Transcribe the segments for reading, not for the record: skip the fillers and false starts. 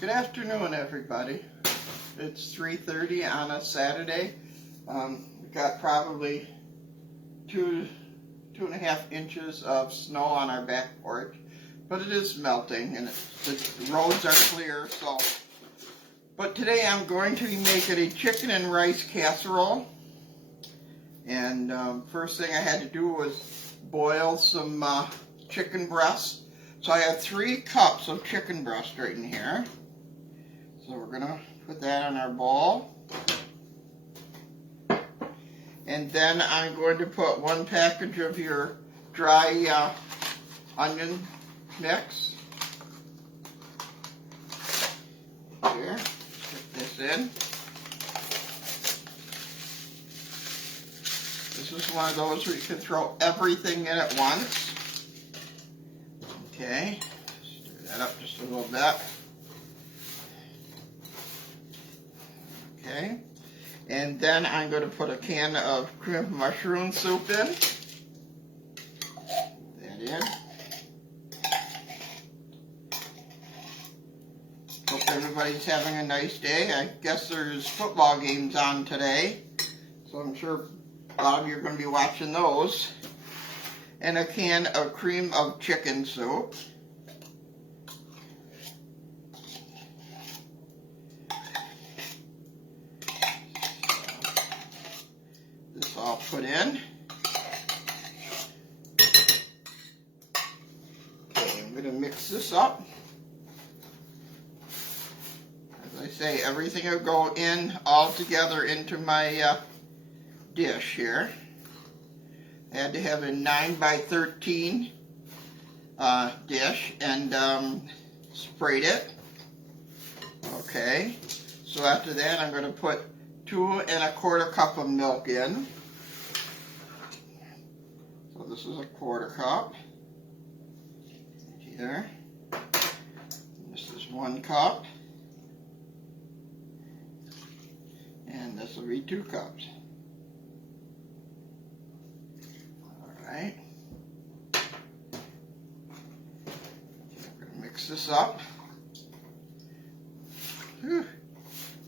Good afternoon, everybody. It's 3:30 on a Saturday. We got probably two and a half inches of snow on our back porch, but it is melting and the roads are clear. But today I'm going to be making a chicken and rice casserole. And first thing I had to do was boil some chicken breast. So I have 3 cups of chicken breast right in here. So we're gonna put that in our bowl. And then I'm going to put 1 package of your dry onion mix. Here, stick this in. This is one of those where you can throw everything in at once. Okay, stir that up just a little bit. Okay, and then I'm going to put a can of cream of mushroom soup in. Put that in. Hope everybody's having a nice day. I guess there's football games on today, so I'm sure a lot of you are going to be watching those. And a can of cream of chicken soup. This all put in. Okay, I'm going to mix this up. As I say, everything will go in all together into my dish here. I had to have a 9x13 dish and sprayed it. Okay, so after that I'm going to put 2 1/4 cup of milk in. So this is a 1/4 cup. Here. This is 1 cup. And this will be 2 cups. Alright. We're going to mix this up. Whew.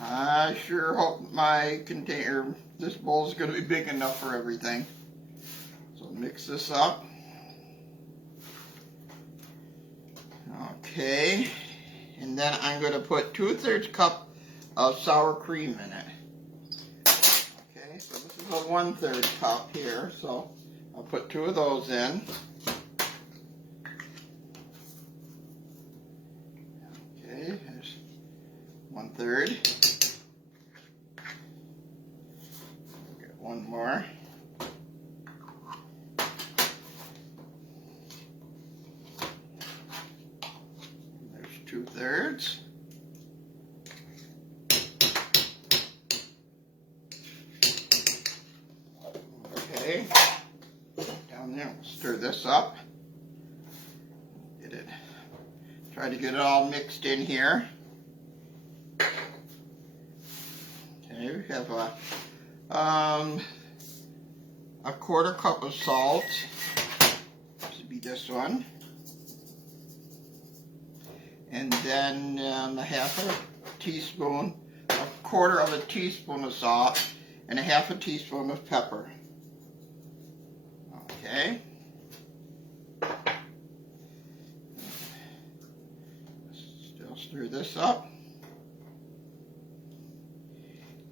I sure hope my container, this bowl is going to be big enough for everything. So mix this up. Okay. And then I'm going to put 2/3 cup of sour cream in it. Okay, so this is a 1/3 cup here, so I'll put 2 of those in. Okay, there's 1/3. Get 1 more. There's 2/3. Okay. Down there, we'll stir this up. Try to get it all mixed in here. Okay, we have a 1/4 cup of salt. This would be this one. And then a 1/2 teaspoon, a 1/4 teaspoon of salt, and a 1/2 teaspoon of pepper. Okay. Still stir this up.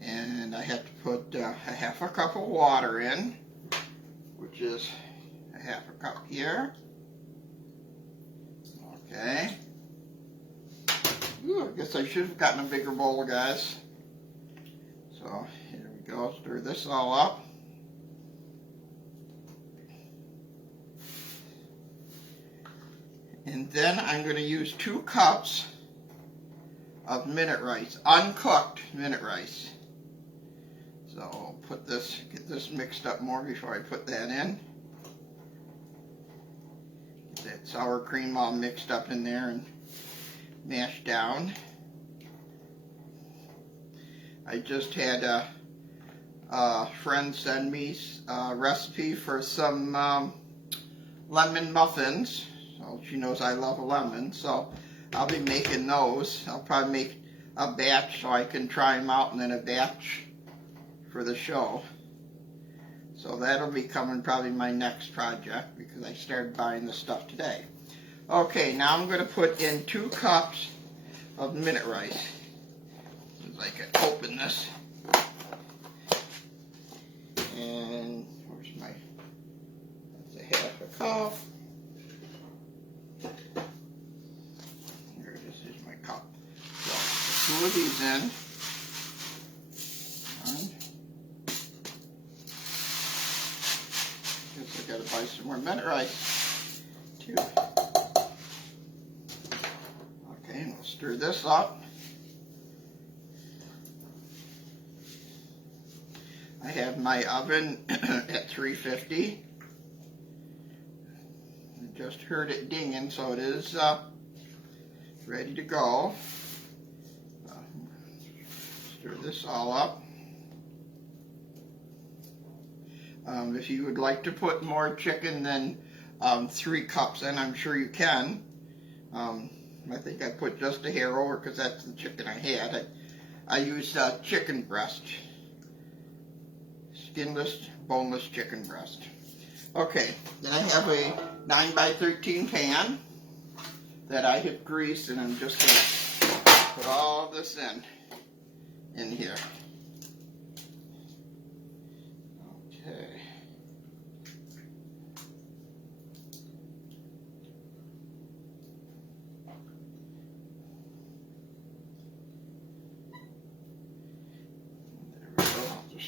And I have to put a 1/2 cup of water in, which is a 1/2 cup here. Okay. Ooh, I guess I should have gotten a bigger bowl, guys. So here we go. Stir this all up. And then I'm going to use 2 cups of minute rice, uncooked minute rice. So I'll put this, get this mixed up more before I put that in. Get that sour cream all mixed up in there and mashed down. I just had a friend send me a recipe for some lemon muffins. So she knows I love a lemon, so I'll be making those. I'll probably make a batch so I can try them out, and then a batch for the show. So that'll be coming probably my next project because I started buying the stuff today. Okay, now I'm going to put in 2 cups of minute rice. As I can open this. And where's my, that's a half a cup. Here it is, here's my cup. So 2 of these in. Guess I gotta buy some more minute rice too. Okay, and we'll stir this up. I have my oven at 350. I just heard it dinging, so it is ready to go. Stir this all up. If you would like to put more chicken than 3 cups in, I'm sure you can. I think I put just a hair over because that's the chicken I had. I used chicken breast. Skinless, boneless chicken breast. Okay, then I have a 9x13 pan that I have greased, and I'm just going to put all this in here. Okay.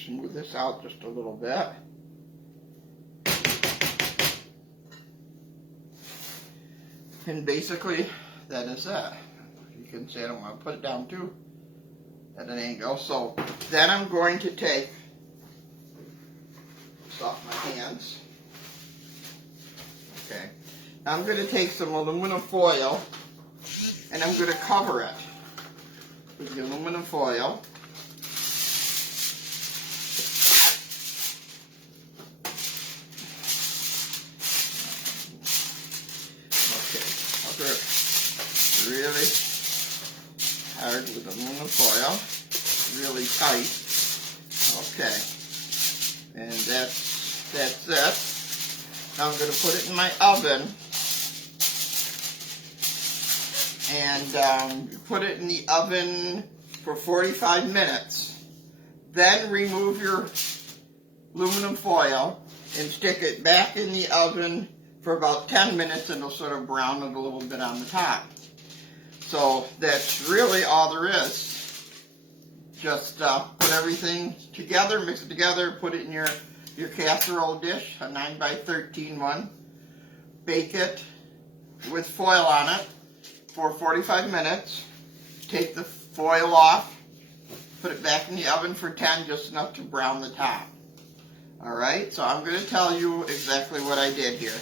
Smooth this out just a little bit. And basically, that is that. You can see I don't want to put it down too at an angle. So then I'm going to take this off my hands. Okay. Now I'm going to take some aluminum foil and I'm going to cover it with the aluminum foil. Really hard with aluminum foil, really tight. Okay, and that's it. Now I'm going to put it in my oven and put it in the oven for 45 minutes. Then remove your aluminum foil and stick it back in the oven for about 10 minutes, and it'll sort of brown it a little bit on the top. So that's really all there is. Just put everything together, mix it together, put it in your casserole dish, a 9x13 one. Bake it with foil on it for 45 minutes. Take the foil off, put it back in the oven for 10, just enough to brown the top. Alright, so I'm going to tell you exactly what I did here.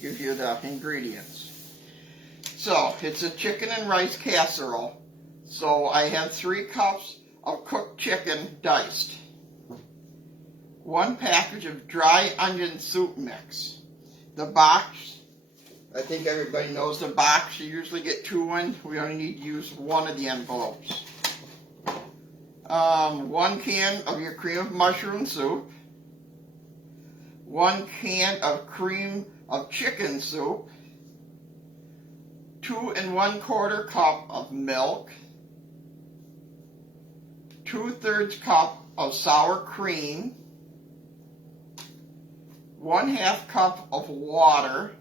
Give you the ingredients. So, it's a chicken and rice casserole. So, I have 3 cups of cooked chicken diced. 1 package of dry onion soup mix. The box, I think everybody knows the box. You usually get 2 in. We only need to use 1 of the envelopes. 1 can of your cream of mushroom soup. 1 can of cream of chicken soup. 2 1/4 cup of milk, 2/3 cup of sour cream, 1/2 cup of water,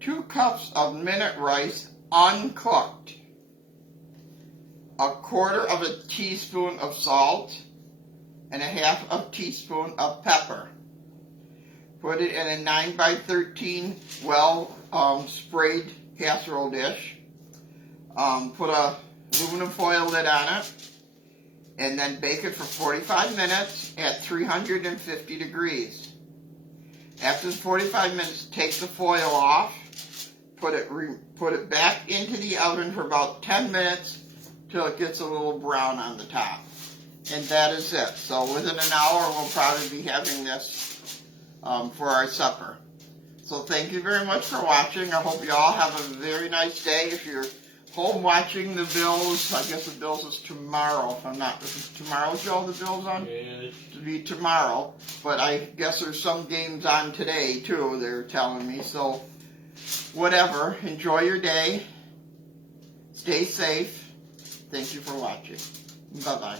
2 cups of minute rice uncooked, 1/4 teaspoon of salt, and 1/2 teaspoon of pepper. Put it in a 9x13 sprayed casserole dish. Put a aluminum foil lid on it, and then bake it for 45 minutes at 350 degrees. After the 45 minutes, take the foil off, put it back into the oven for about 10 minutes till it gets a little brown on the top. And that is it. So within an hour, we'll probably be having this for our supper. So thank you very much for watching. I hope you all have a very nice day. If you're home watching the Bills, I guess the Bills is tomorrow. If I'm not, is it tomorrow, Joe, the Bills on? Yeah. To be tomorrow. But I guess there's some games on today, too, they're telling me. So whatever. Enjoy your day. Stay safe. Thank you for watching. Bye-bye.